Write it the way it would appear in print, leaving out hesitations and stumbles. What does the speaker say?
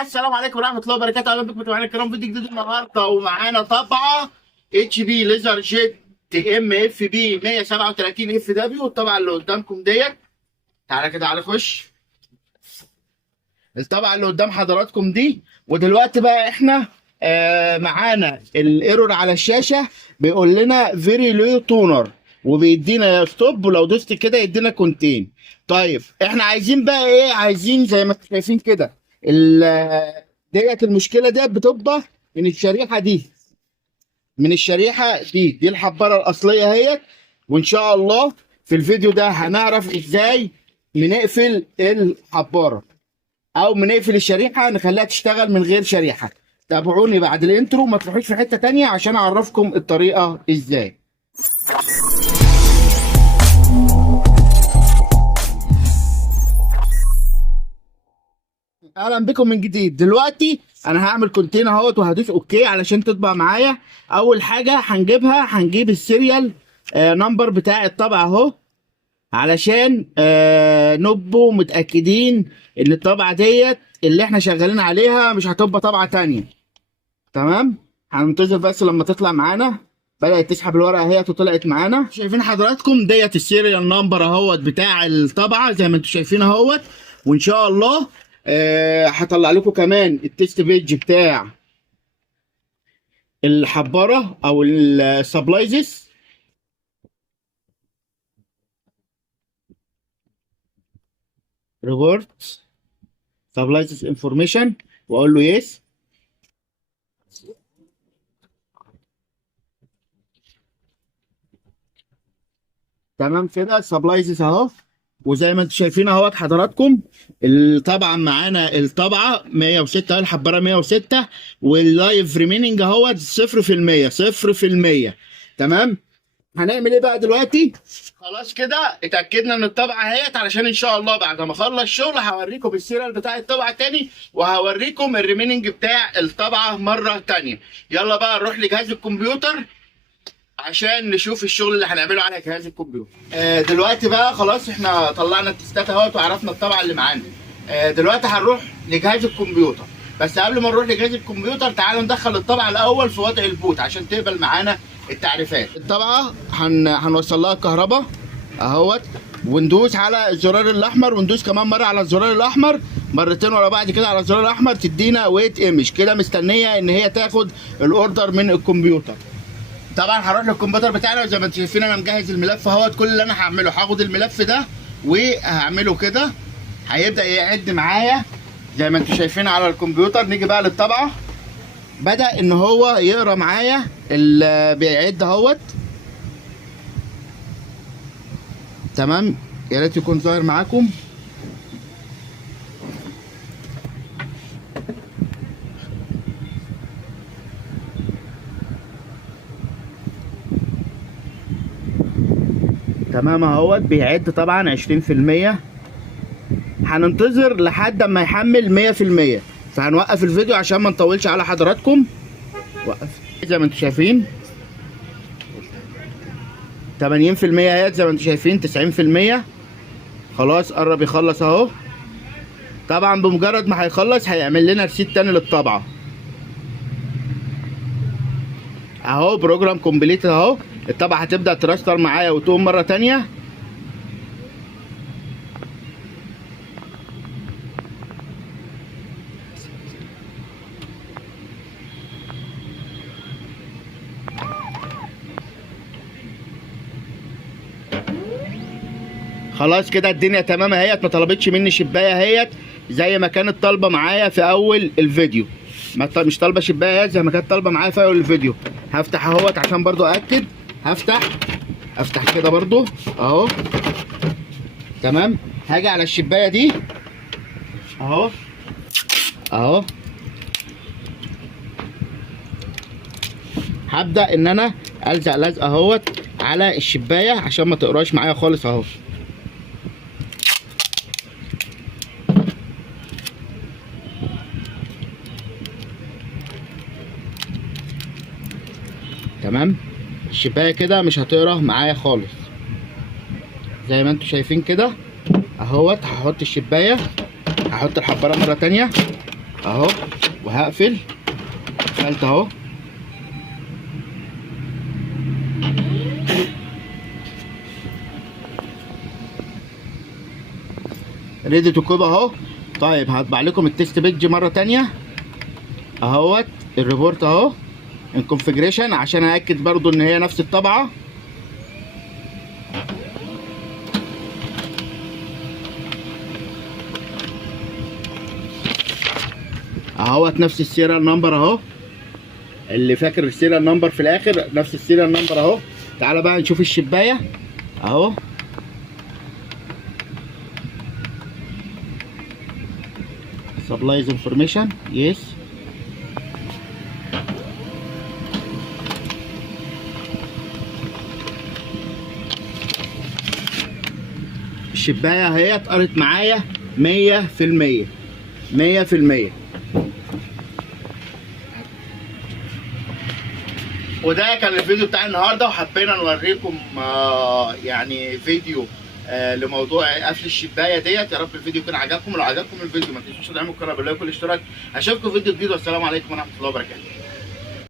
السلام عليكم ورحمه الله وبركاته. اهلا بكم متابعينا الكرام، فيديو جديد النهارده ومعانا طبعه اتش بي ليزر جيت ام اف بي 137 اف دبليو. الطبعه اللي قدامكم ديت، تعالى كده على خش. الطبعه اللي قدام حضراتكم دي. ودلوقتي بقى احنا معانا الايرور على الشاشه بيقول لنا فيري لو تونر، وبيدينا يا ستوب، ولو دوست كده يدينا كونتين. طيب احنا عايزين بقى ايه؟ عايزين زي ما انتم شايفين كده ديت المشكله ديت بتبقى من الشريحه دي، من الشريحه دي الحباره الاصليه اهيت. وان شاء الله في الفيديو ده هنعرف ازاي بنقفل الحباره او بنقفل الشريحه نخليها تشتغل من غير شريحه. تابعوني بعد الانترو، ما تروحوش في حته تانية عشان اعرفكم الطريقه ازاي. اهلا بكم من جديد. دلوقتي انا هعمل كونتين اهوت وهدوس اوكي علشان تطبع معايا. اول حاجه هنجيب السيريال نمبر بتاع الطبعه اهو، علشان نبقوا متاكدين ان الطبعه ديت اللي احنا شغالين عليها مش هتبقى طبعه تانية. تمام، هننتظر بس لما تطلع معانا. بدات تسحب الورقه اهيت وطلعت معانا. شايفين حضراتكم ديت السيريال نمبر اهوت بتاع الطبعه زي ما انتم شايفين اهوت. وان شاء الله هطلع لكم كمان التست بيج بتاع الحباره او السبلايزز. ريبورت سبلايزز انفورميشن، واقول له يس. تمام كده السبلايزز اهو. وزي ما انتم شايفين اهوت حضراتكم، طبعا معانا الطبعه 106 الحباره 106، واللايف ريميننج اهوت 0%. 0%. تمام. هنعمل ايه بقى دلوقتي؟ خلاص كده اتاكدنا ان الطبعه اهيت، علشان ان شاء الله بعد ما اخلص شغل هوريكم السيريال بتاع الطبعه تاني، وهوريكم الريميننج بتاع الطبعه مره تانيه. يلا بقى نروح لجهاز الكمبيوتر عشان نشوف الشغل اللي هنعمله على جهاز الكمبيوتر. دلوقتي بقى خلاص احنا طلعنا التستات اهوت وعرفنا الطبعه اللي معانا. دلوقتي هنروح لجهاز الكمبيوتر، بس قبل ما نروح لجهاز الكمبيوتر تعالوا ندخل الطبعه الاول في وضع البوت عشان تقبل معانا التعريفات. الطبعه هنوصل لها الكهرباء اهوت، وندوس على الزرار الاحمر، وندوس كمان مره على الزرار الاحمر، مرتين ورا بعض كده على الزرار الاحمر، تدينا ويت ايمج كده مستنيه ان هي تاخد الاوردر من الكمبيوتر. طبعا هروح للكمبيوتر بتاعنا زي ما انتم شايفين انا مجهز الملف اهوت. كل اللي انا هعمله هاخد الملف ده وهعمله كده، هيبدا يعد معايا زي ما انتم شايفين على الكمبيوتر. نيجي بقى للطبعه، بدا ان هو يقرا معايا اللي بيعد اهوت. تمام، يا ريت يكون ظاهر معاكم. تمام اهوت بيعد طبعا 20%. هننتظر لحد اما يحمل 100%، فهنوقف الفيديو عشان ما نطولش على حضراتكم. وقف. زي ما انتم شايفين 80% اهيت، زي ما انتم شايفين 90%. خلاص قرب يخلص اهو. طبعا بمجرد ما هيخلص هيعمل لنا ريسيت تاني للطبعه اهو. بروجرام كومبليت اهو. الطبعه هتبدا تراستر معايا وتقوم مره تانيه. خلاص كده الدنيا تمام اهيت، ما طلبتش مني شبايه اهيت زي ما كانت طالبه معايا في اول الفيديو. مش طالبه شبايه اهيت زي ما كانت طالبه معايا في اول الفيديو. هفتح اهوت عشان برضو اكد. افتح كده برضو اهو. تمام، هاجي على الشبايه دي اهو. هبدا ان انا الزق لزق اهوت على الشبايه عشان ما تقراش معايا خالص اهو. تمام، الشبايه كده مش هتقرا معايا خالص زي ما انتم شايفين كده اهوت. هحط الشبايه، هحط الحباره مره تانيه اهو، وهقفل. قفلت اهو. ريدي تو كوب اهو. طيب هطبع لكم التست بيج مره تانية اهوت. الريبورت اهو، الكونفجريشن، عشان ااكد برضو ان هي نفس الطبعه. اهوت نفس السيريال نمبر اهو، اللي فاكر السيريال نمبر في الاخر نفس السيريال نمبر اهو. تعالى بقى نشوف الشبايه اهو. سبلايز انفورميشن يس. الشبايه اهي اتقرت معايا 100%. 100%. وده كان الفيديو بتاع النهارده، وحبينا نوريكم يعني فيديو لموضوع قفل الشبايه ديت. يا رب الفيديو يكون عجبكم، ولو عجبكم الفيديو ما تنسوش تدعموا القناه باللايك والاشتراك. اشوفكم في فيديو جديد، والسلام عليكم ورحمه الله وبركاته.